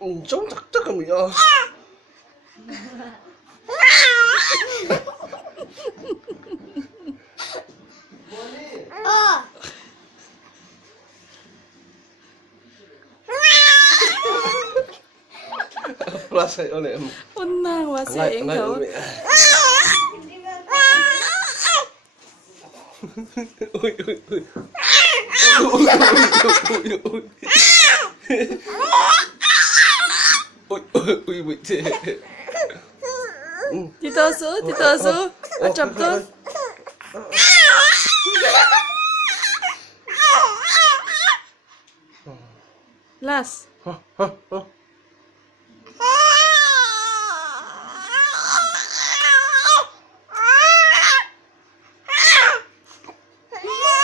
Trông chắc chắc là mình ơi. Plus ay ulit. Unang wasi ang Ngay kau. ulit. Uy, uy, uy. Uy, uy, uy. Uy, uy, uy, wait. Tito Asu, acap to. Last. Hah, hah, hah.